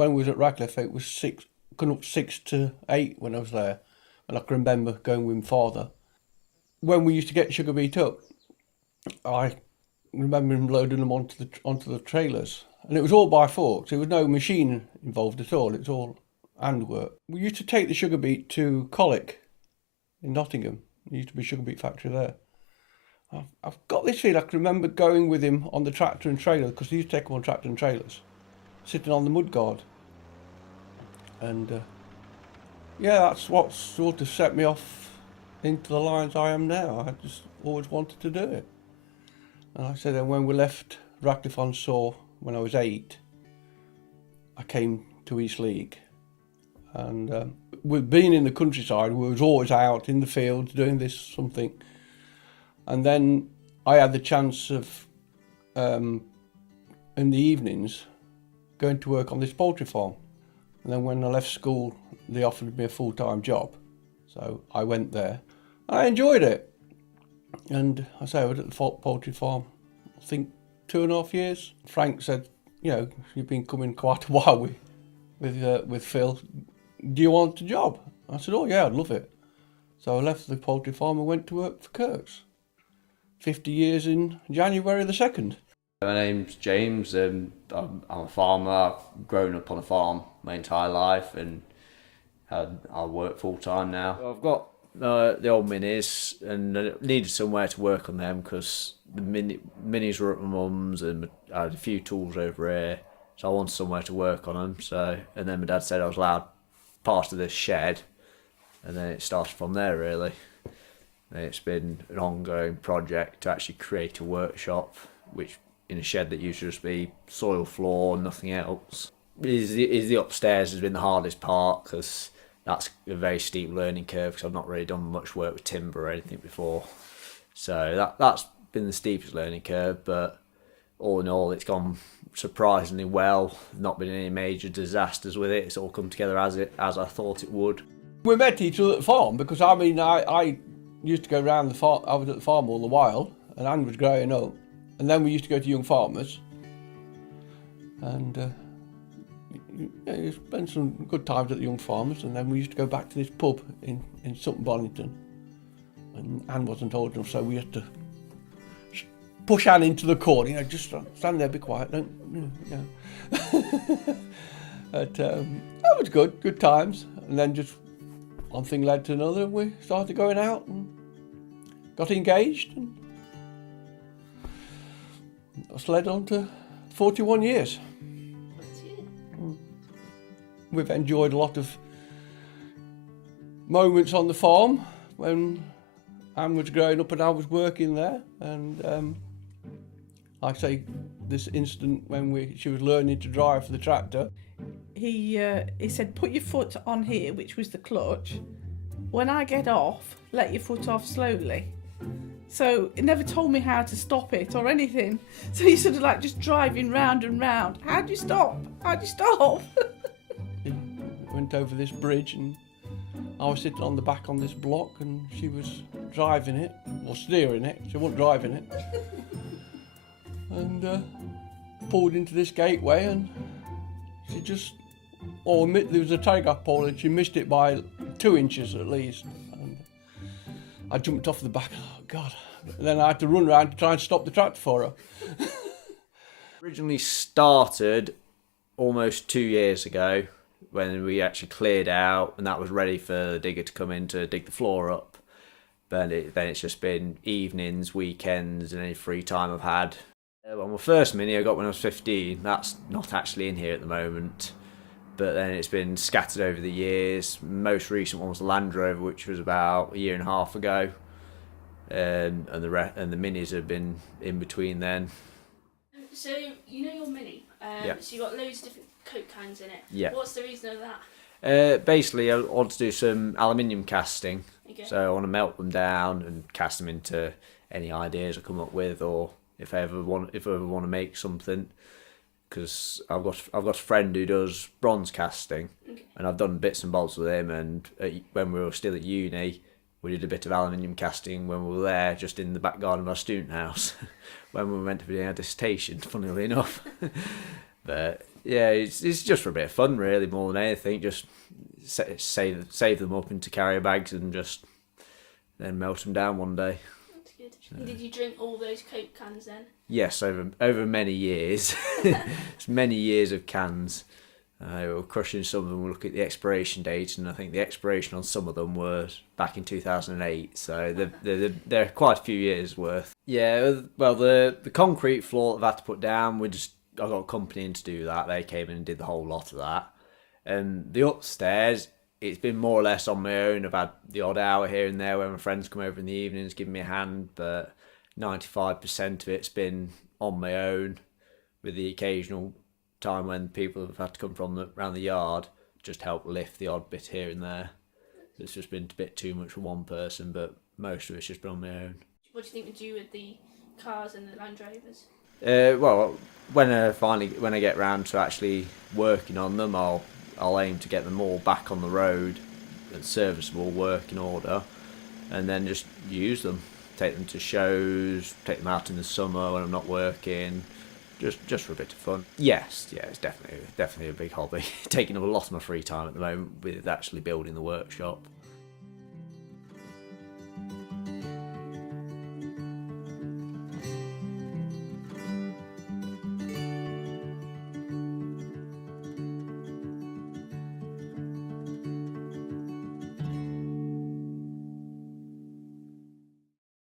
when we was at Radcliffe, it was going up 6 to 8 when I was there. And I can remember going with my father. When we used to get sugar beet up, I remember him loading them onto the trailers. And it was all by forks. There was no machine involved at all. It was all handwork. We used to take the sugar beet to Colic in Nottingham. There used to be a sugar beet factory there. I've got this feeling I can remember going with him on the tractor and trailer, because he used to take them on tractor and trailers, sitting on the mudguard. And yeah, that's what sort of set me off into the lines I am now. I just always wanted to do it. And like I said, then when we left Radcliffe-on-Soar when I was 8, I came to East League. And with being in the countryside, we was always out in the fields doing this something. And then I had the chance of, in the evenings, going to work on this poultry farm. And then when I left school, they offered me a full-time job. So I went there. I enjoyed it. And I say I was at the poultry farm, I think 2.5 years. Frank said, you know, you've been coming quite a while with Phil. Do you want a job? I said, oh yeah, I'd love it. So I left the poultry farm and went to work for Kirk's. 50 years in January the 2nd. My name's James and I'm a farmer. I've grown up on a farm my entire life and I work full time now. I've got the old minis and I needed somewhere to work on them because the minis were at my mum's and I had a few tools over here, so I wanted somewhere to work on them. So, and then my dad said I was allowed part of this shed, and then it started from there really. And it's been an ongoing project to actually create a workshop, which in a shed that used to just be soil floor, nothing else. Is the upstairs has been the hardest part because that's a very steep learning curve because I've not really done much work with timber or anything before. So that's been the steepest learning curve, but all in all, it's gone surprisingly well. Not been any major disasters with it. It's all come together as I thought it would. We met each other at the farm because I used to go around the farm. I was at the farm all the while, and Anne was growing up. And then we used to go to Young Farmers, and you spent some good times at the Young Farmers. And then we used to go back to this pub in Sutton Bonington. And Anne wasn't old enough, so we had to push Anne into the corner. You know, just stand there, be quiet. Don't, you know. But that was good times. And then just one thing led to another, and we started going out and got engaged, and that's led on to 41 years. We've enjoyed a lot of moments on the farm when Anne was growing up and I was working there, and like I say, this incident when she was learning to drive for the tractor. He said, put your foot on here, which was the clutch. When I get off, let your foot off slowly. So he never told me how to stop it or anything. So he's sort of like just driving round and round. How do you stop? How do you stop? He went over this bridge and I was sitting on the back on this block and she was driving it, or steering it. She wasn't driving it. And pulled into this gateway and she just, there was a telegraph pole and she missed it by 2 inches at least. And I jumped off the back, oh God. And then I had to run around to try and stop the tractor for her. Originally started almost 2 years ago when we actually cleared out and that was ready for the digger to come in to dig the floor up. Then it's just been evenings, weekends and any free time I've had. Well, my first Mini I got when I was 15, that's not actually in here at the moment. But then it's been scattered over the years. Most recent one was the Land Rover, which was about 1.5 years ago. And the Minis have been in between then. So, you know your Mini? Yeah. So you've got loads of different coat kinds in it. Yeah. What's the reason of that? Basically, I want to do some aluminium casting. Okay. So I want to melt them down and cast them into any ideas I come up with, or if I ever want to make something. Because I've got a friend who does bronze casting, okay. And I've done bits and bobs with him. And when we were still at uni, we did a bit of aluminium casting when we were there, just in the back garden of our student house, when we were meant to be doing our dissertation, funnily enough. But Yeah, it's just for a bit of fun, really, more than anything. Just save them up into carrier bags and just then melt them down one day. That's good. And did you drink all those Coke cans then? Yes, over many years. It's many years of cans. We were crushing some of them. We'll look at the expiration date, and I think the expiration on some of them was back in 2008. So they're quite a few years worth. Yeah, well, the concrete floor that I've had to put down, I got a company in to do that. They came in and did the whole lot of that. And the upstairs, it's been more or less on my own. I've had the odd hour here and there where my friends come over in the evenings, giving me a hand, but 95% of it's been on my own, with the occasional time when people have had to come from around the yard, just help lift the odd bit here and there. It's just been a bit too much for one person, but most of it's just been on my own. What do you think we do with the cars and the Land Rovers? Well, when I get round to actually working on them, I'll aim to get them all back on the road, and serviceable, working order, and then just use them. Take them to shows, take them out in the summer when I'm not working. Just for a bit of fun. Yes, yeah, it's definitely a big hobby. Taking up a lot of my free time at the moment with actually building the workshop.